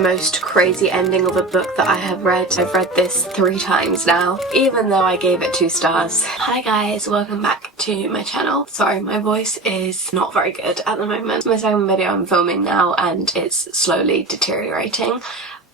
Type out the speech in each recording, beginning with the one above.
Most crazy ending of a book that I have read. I've read this 3 times now, even though I gave it 2 stars. Hi guys, welcome back to my channel. Sorry, my voice is not very good at the moment. My second video I'm filming now and it's slowly deteriorating.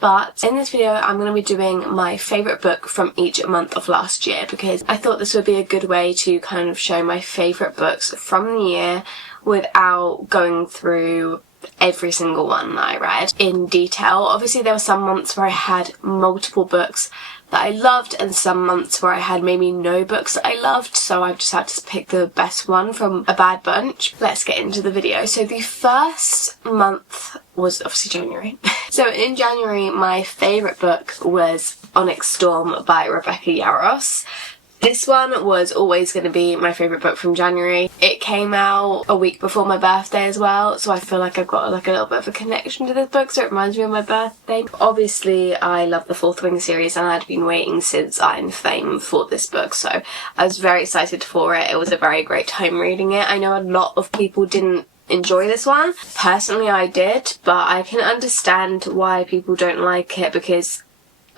But in this video I'm going to be doing my favourite book from each month of last year, because I thought this would be a good way to kind of show my favourite books from the year without going through every single one that I read in detail. Obviously there were some months where I had multiple books that I loved and some months where I had maybe no books that I loved, so I've just had to pick the best one from a bad bunch. Let's get into the video. So the first month was obviously January. So in January my favourite book was Onyx Storm by Rebecca Yarros. This one was always going to be my favourite book from January. It came out a week before my birthday as well, so I feel like I've got like a little bit of a connection to this book, so it reminds me of my birthday. Obviously I love the Fourth Wing series and I'd been waiting since Iron Flame for this book, so I was very excited for it. It was a very great time reading it. I know a lot of people didn't enjoy this one. Personally I did, but I can understand why people don't like it, because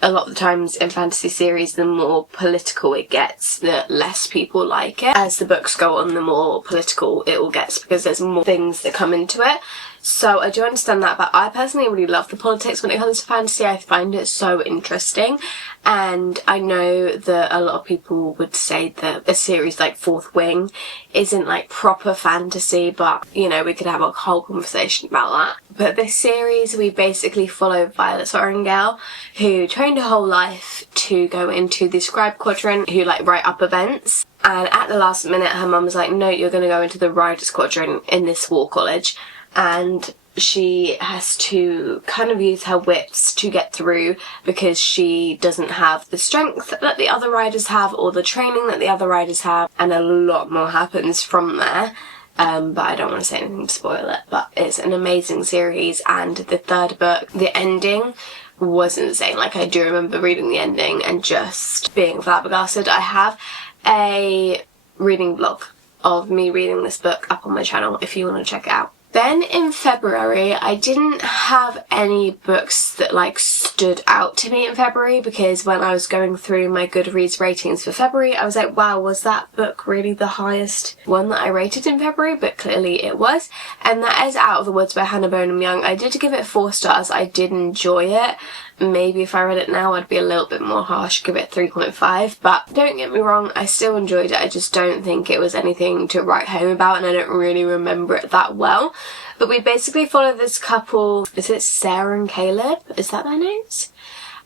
a lot of the times in fantasy series, the more political it gets, the less people like it. As the books go on, the more political it all gets, because there's more things that come into it. So I do understand that, but I personally really love the politics when it comes to fantasy. I find it so interesting, and I know that a lot of people would say that a series like Fourth Wing isn't like proper fantasy, but you know, we could have a whole conversation about that. But this series, we basically follow Violet Sorrengail, who trained her whole life to go into the Scribe Quadrant, who like write up events. And at the last minute her mum was like, no, you're going to go into the Riders Quadrant in this war college. And she has to kind of use her wits to get through, because she doesn't have the strength that the other riders have or the training that the other riders have, and a lot more happens from there. But I don't want to say anything to spoil it, but it's an amazing series. And the third book, the ending was insane. Like, I do remember reading the ending and just being flabbergasted. I have a reading vlog of me reading this book up on my channel if you want to check it out. Then in February, I didn't have any books that like stood out to me in February, because when I was going through my Goodreads ratings for February, I was like, wow, was that book really the highest one that I rated in February? But clearly it was. And that is Out of the Woods by Hannah Bonham Young. I did give it 4 stars. I did enjoy it. Maybe if I read it now I'd be a little bit more harsh, give it 3.5, but don't get me wrong, I still enjoyed it. I just don't think it was anything to write home about, and I don't really remember it that well. But we basically follow this couple, is it Sarah and Caleb? Is that their names?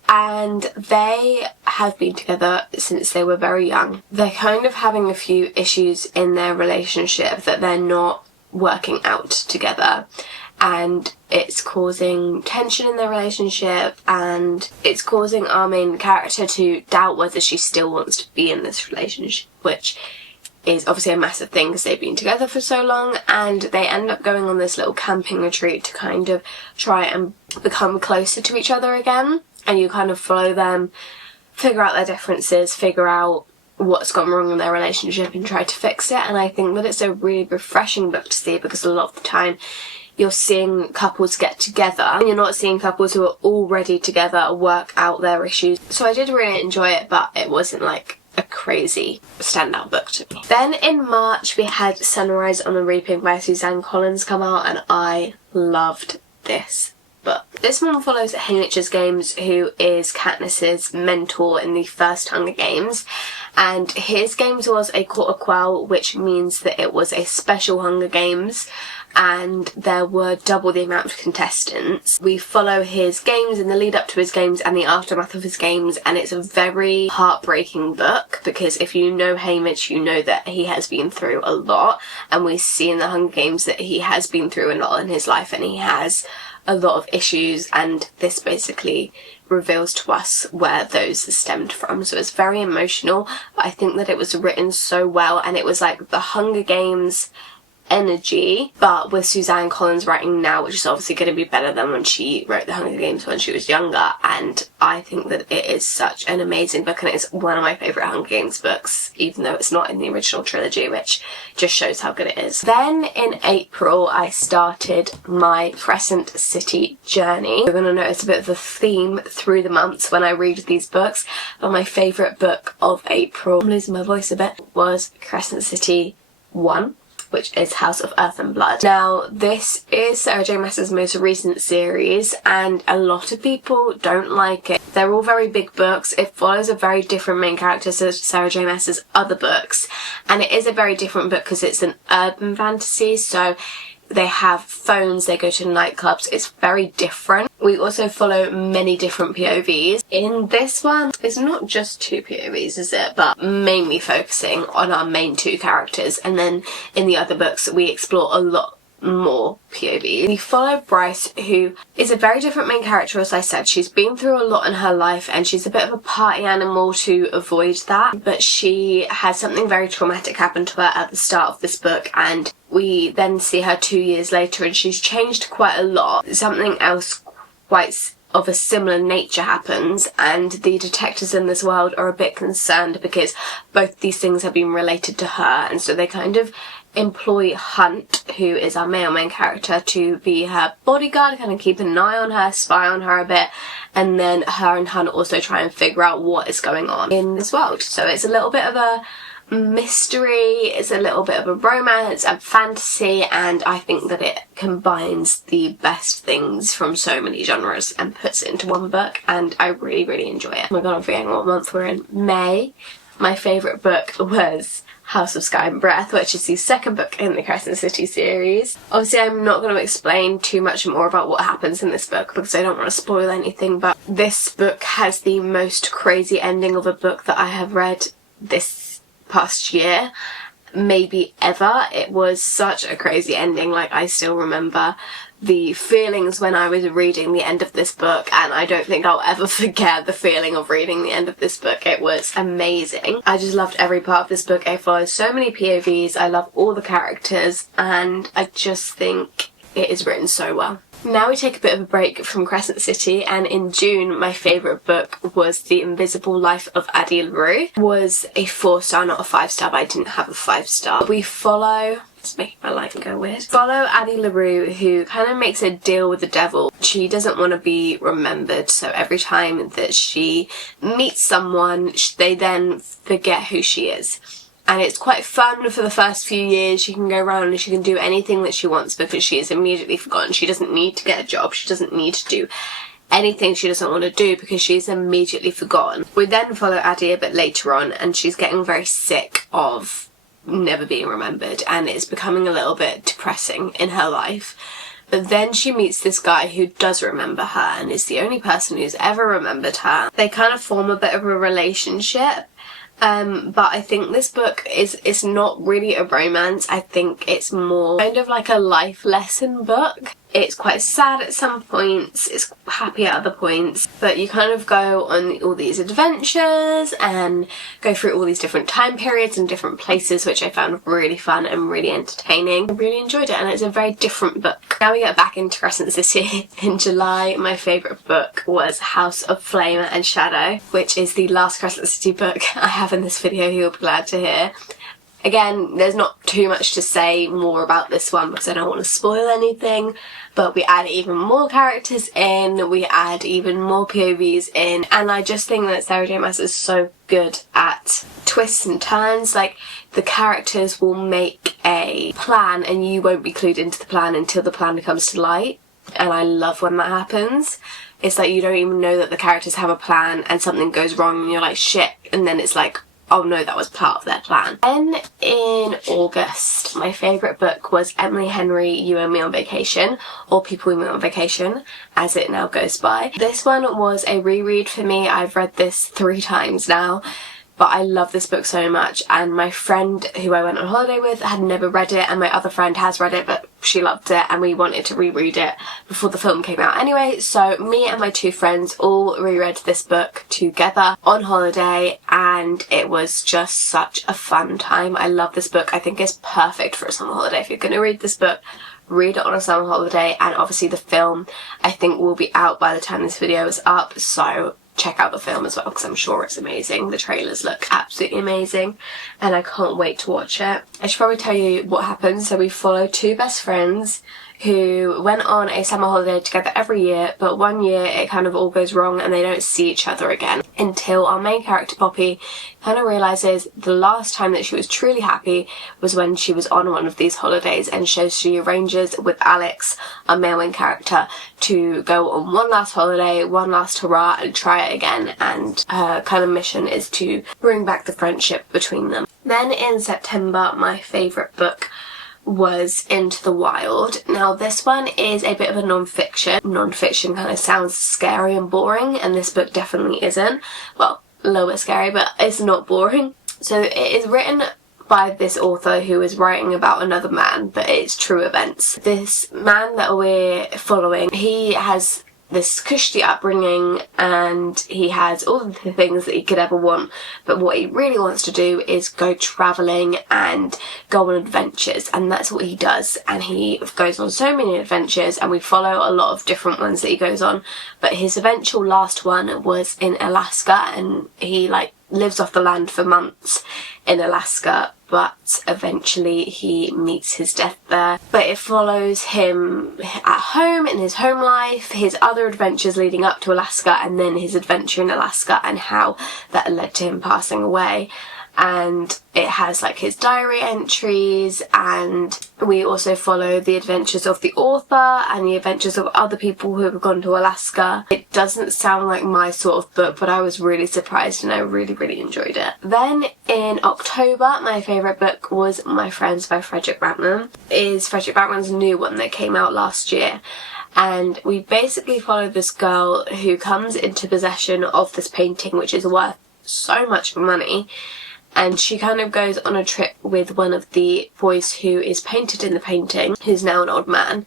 And they have been together since they were very young. They're kind of having a few issues in their relationship that they're not working out together, and it's causing tension in their relationship, and it's causing our main character to doubt whether she still wants to be in this relationship, which is obviously a massive thing because they've been together for so long. And they end up going on this little camping retreat to kind of try and become closer to each other again, and you kind of follow them, figure out their differences, figure out what's gone wrong in their relationship and try to fix it. And I think that it's a really refreshing book to see, because a lot of the time you're seeing couples get together and you're not seeing couples who are already together work out their issues. So I did really enjoy it, but it wasn't like a crazy standout book to me. Then in March we had Sunrise on the Reaping by Suzanne Collins come out, and I loved this book. This one follows Haymitch's Games, who is Katniss's mentor in the first Hunger Games, and his games was a quarter quell, which means that it was a special Hunger Games, and there were double the amount of contestants. We follow his games in the lead up to his games and the aftermath of his games, and it's a very heartbreaking book, because if you know Haymitch, you know that he has been through a lot, and we see in the Hunger Games that he has been through a lot in his life and he has a lot of issues, and this basically reveals to us where those stemmed from. So it's very emotional, but I think that it was written so well, and it was like the Hunger Games energy, but with Suzanne Collins writing now, which is obviously going to be better than when she wrote The Hunger Games when she was younger. And I think that it is such an amazing book, and it's one of my favourite Hunger Games books, even though it's not in the original trilogy, which just shows how good it is. Then in April, I started my Crescent City journey. You're going to notice a bit of a theme through the months when I read these books, but my favourite book of April, I'm losing my voice a bit, was Crescent City 1, which is House of Earth and Blood. Now, this is Sarah J Maas's most recent series, and a lot of people don't like it. They're all very big books. It follows a very different main character to Sarah J Maas's other books, and it is a very different book because it's an urban fantasy, so they have phones, they go to nightclubs, it's very different. We also follow many different POVs. In this one, it's not just 2 POVs, is it? But mainly focusing on our main 2 characters. And then in the other books, we explore a lot more POV. We follow Bryce, who is a very different main character. As I said, she's been through a lot in her life and she's a bit of a party animal to avoid that, but she had something very traumatic happen to her at the start of this book, and we then see her 2 years later and she's changed quite a lot. Something else quite of a similar nature happens, and the detectives in this world are a bit concerned because both these things have been related to her, and so they kind of employ Hunt, who is our male main character, to be her bodyguard, kind of keep an eye on her, spy on her a bit, and then her and Hunt also try and figure out what is going on in this world. So it's a little bit of a mystery, it's a little bit of a romance and fantasy, and I think that it combines the best things from so many genres and puts it into one book, and I really, really enjoy it. Oh my god, I'm forgetting what month we're in. May. My favourite book was House of Sky and Breath, which is the second book in the Crescent City series. Obviously, I'm not going to explain too much more about what happens in this book because I don't want to spoil anything, but this book has the most crazy ending of a book that I have read this past year, maybe ever. It was such a crazy ending. Like, I still remember the feelings when I was reading the end of this book, and I don't think I'll ever forget the feeling of reading the end of this book. It was amazing. I just loved every part of this book. It follows so many POVs, I love all the characters, and I just think it is written so well. Now we take a bit of a break from Crescent City, and in June my favourite book was The Invisible Life of Addie LaRue. It was a 4-star, not a 5-star, but I didn't have a 5-star. We follow... It's making my light go weird. Follow Addie LaRue, who kind of makes a deal with the devil. She doesn't want to be remembered, so every time that she meets someone, they then forget who she is. And it's quite fun for the first few years. She can go around and she can do anything that she wants because she is immediately forgotten. She doesn't need to get a job. She doesn't need to do anything she doesn't want to do because she's immediately forgotten. We then follow Addie a bit later on, and she's getting very sick of never being remembered, and it's becoming a little bit depressing in her life. But then she meets this guy who does remember her and is the only person who's ever remembered her. They kind of form a bit of a relationship. But I think this book is not really a romance. I think it's more kind of like a life lesson book. It's quite sad at some points, it's happy at other points, but you kind of go on all these adventures and go through all these different time periods and different places, which I found really fun and really entertaining. I really enjoyed it, and it's a very different book. Now we get back into Crescent City. In July, my favourite book was House of Flame and Shadow, which is the last Crescent City book I have in this video, you'll be glad to hear. Again, there's not too much to say more about this one because I don't want to spoil anything, but we add even more characters in, we add even more POVs in, and I just think that Sarah J Maas is so good at twists and turns. Like, the characters will make a plan and you won't be clued into the plan until the plan comes to light, and I love when that happens. It's like you don't even know that the characters have a plan and something goes wrong and you're like, shit, and then it's like, oh no, that was part of their plan. Then in August, my favourite book was Emily Henry, You and Me on Vacation, or People We Meet on Vacation, as it now goes by. This one was a reread for me. I've read this 3 times now. but I love this book so much, and my friend who I went on holiday with had never read it, and my other friend has read it but she loved it, and we wanted to reread it before the film came out anyway, so me and my two friends all reread this book together on holiday, and it was just such a fun time. I love this book. I think it's perfect for a summer holiday. If you're going to read this book, read it on a summer holiday, and obviously the film I think will be out by the time this video is up, so check out the film as well because I'm sure it's amazing. The trailers look absolutely amazing and I can't wait to watch it. I should probably tell you what happened. So we follow two best friends who went on a summer holiday together every year, but one year it kind of all goes wrong and they don't see each other again until our main character Poppy kind of realises the last time that she was truly happy was when she was on one of these holidays, and so she arranges with Alex, our main character, to go on one last holiday, one last hurrah and try it again, and her kind of mission is to bring back the friendship between them. Then in September, my favourite book was Into the Wild. Now this one is a bit of a non-fiction. Non-fiction kind of sounds scary and boring, and this book definitely isn't. Well, a little bit scary, but it's not boring. So it is written by this author who is writing about another man, but it's true events. This man that we're following, he has this cushy upbringing and he has all of the things that he could ever want, but what he really wants to do is go travelling and go on adventures, and that's what he does, and he goes on so many adventures, and we follow a lot of different ones that he goes on, but his eventual last one was in Alaska, and he lives off the land for months in Alaska, but eventually he meets his death there. But it follows him at home, in his home life, his other adventures leading up to Alaska, and then his adventure in Alaska and how that led to him passing away. And it has his diary entries, and we also follow the adventures of the author and the adventures of other people who have gone to Alaska. It doesn't sound like my sort of book, but I was really surprised and I really enjoyed it. Then in October, my favourite book was My Friends by Frederick Backman. It is Frederick Backman's new one that came out last year. And we basically follow this girl who comes into possession of this painting, which is worth so much money. And she kind of goes on a trip with one of the boys who is painted in the painting, who's now an old man,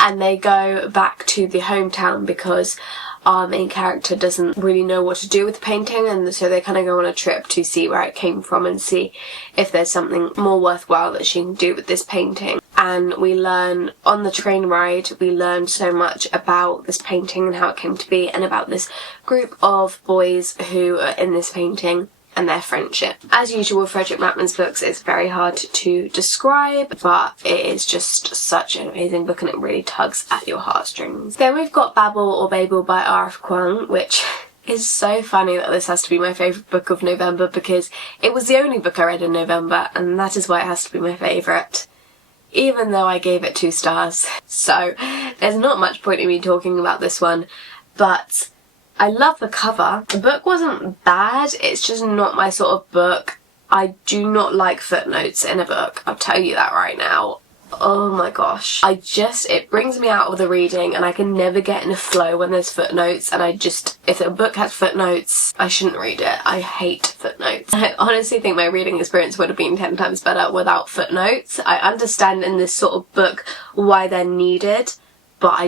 and they go back to the hometown because our main character doesn't really know what to do with the painting, and so they kind of go on a trip to see where it came from and see if there's something more worthwhile that she can do with this painting. And we learn, on the train ride, we learn so much about this painting and how it came to be, and about this group of boys who are in this painting and their friendship. As usual, Frederick Backman's books is very hard to describe, but it is just such an amazing book and it really tugs at your heartstrings. Then we've got Babel or Babel by R.F. Kuang, which is so funny that this has to be my favourite book of November because it was the only book I read in November, and that is why it has to be my favourite, even though I gave it 2 stars. So there's not much point in me talking about this one, but I love the cover. The book wasn't bad, it's just not my sort of book. I do not like footnotes in a book, I'll tell you that right now. Oh my gosh. It brings me out of the reading, and I can never get in a flow when there's footnotes, and if a book has footnotes, I shouldn't read it. I hate footnotes. I honestly think my reading experience would have been 10 times better without footnotes. I understand in this sort of book why they're needed, but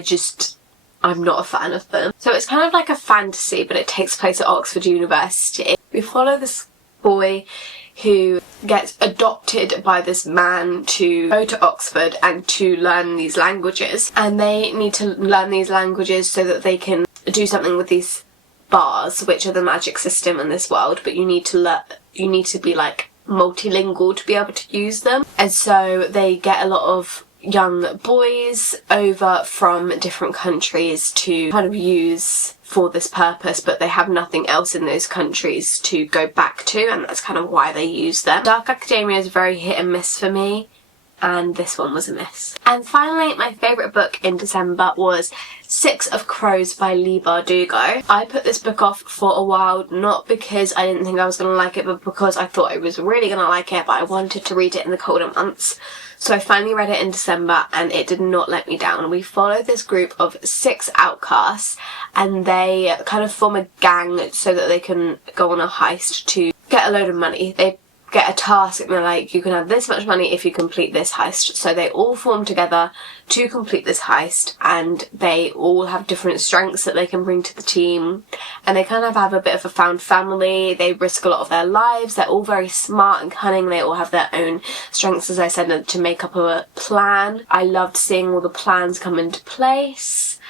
I'm not a fan of them. So it's kind of like a fantasy, but it takes place at Oxford University. We follow this boy who gets adopted by this man to go to Oxford and to learn these languages. And they need to learn these languages so that they can do something with these bars, which are the magic system in this world, but you need to be multilingual to be able to use them. And so they get a lot of young boys over from different countries to kind of use for this purpose, but they have nothing else in those countries to go back to, and that's kind of why they use them. Dark Academia is very hit and miss for me, and this one was a miss. And finally, my favourite book in December was 6 of Crows by Leigh Bardugo. I put this book off for a while, not because I didn't think I was going to like it, but because I thought I was really going to like it, but I wanted to read it in the colder months. So I finally read it in December and it did not let me down. We follow this group of 6 outcasts and they kind of form a gang so that they can go on a heist to get get a load of money. They get a task and they're like, you can have this much money if you complete this heist. So they all form together to complete this heist, and they all have different strengths that they can bring to the team, and they kind of have a bit of a found family. They risk a lot of their lives. They're all very smart and cunning. They all have their own strengths, as I said, to make up a plan. I loved seeing all the plans come into place,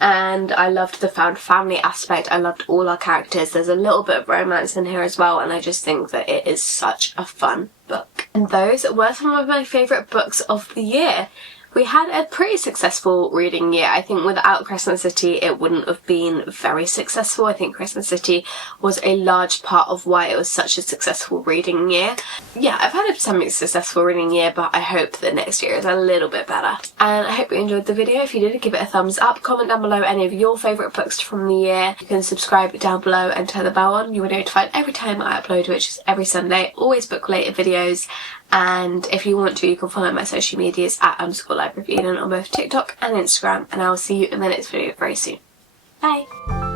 and I loved the found family aspect. I loved all our characters. There's a little bit of romance in here as well, and I just think that it is such a fun book. And those were some of my favourite books of the year. We had a pretty successful reading year. I think without Crescent City it wouldn't have been very successful. I think Crescent City was a large part of why it was such a successful reading year. Yeah, I've had a semi-successful reading year, but I hope that next year is a little bit better. And I hope you enjoyed the video. If you did, give it a thumbs up. Comment down below any of your favourite books from the year. You can subscribe down below and turn the bell on. You will be notified every time I upload, which is every Sunday. Always book related videos. And if you want to, you can follow my social medias at _libraryofeden on both TikTok and Instagram, and I will see you in the next video very soon. Bye!